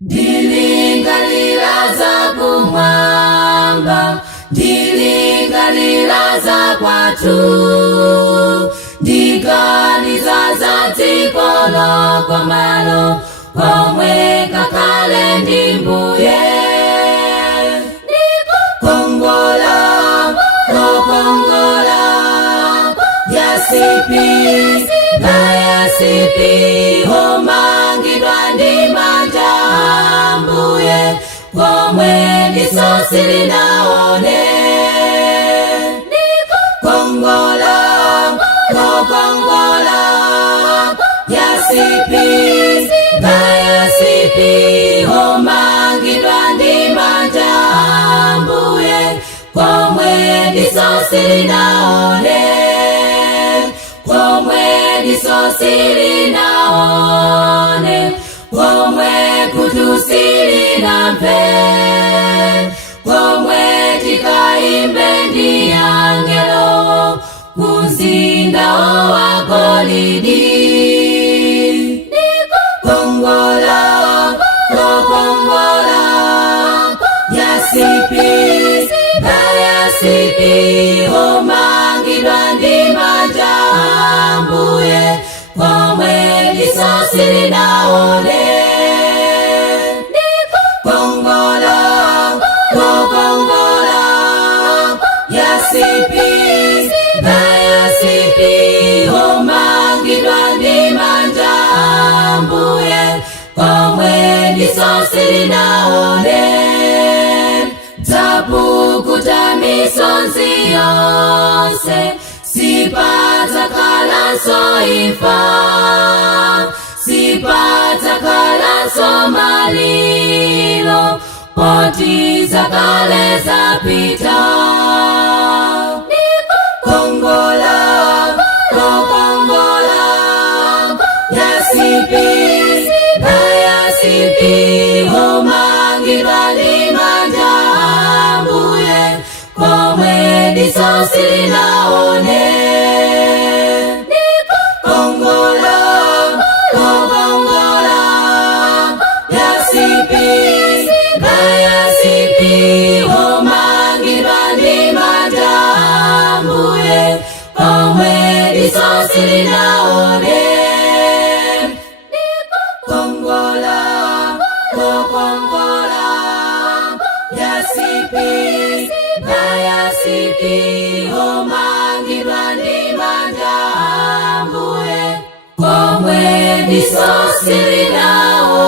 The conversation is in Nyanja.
Ndilingalira za kumwamba, ndilingalira za kwatu, ndiganiza za dziko kwa malo komwe kakale ndi Mbuye. Kongola, kongola, yasipi, na yasipi, omangidwa ndi manja Mbuye, komwe diso silinaone. Kongola, kongola, yasipi, na yasipi, omangidwa ndi manja Mbuye, komwe diso silinaone, komwe diso silinaone, komwe kutu silinamve, komwe tikaimbe ndi angelo mzinda wa golidi. Kongola, kongola, yasipi, na yasipi, omangidwa ndi manja Mbuye, komwe diso silinaone. Kongola, kongola, yasipi, na yasipi, omangidwa ndi manja Mbuye, komwe diso silinaone. Dzapukuta misonzi yonse, sipadzakhalanso imfa, sipadzakhalanso malilo, poti zakale zapita. Kongola, kongola, yasipi, na yasipi, omangidwa ndi manja Mbuye, komwe diso silinaone. Kongola, kongola, yasipi, na yasipi, omangidwa ndi manja Mbuye, komwe diso silinaone. Kongola, kongola, yasipi, na yasipi, omangidwa ndi manja Mbuye, komwe diso silinaone.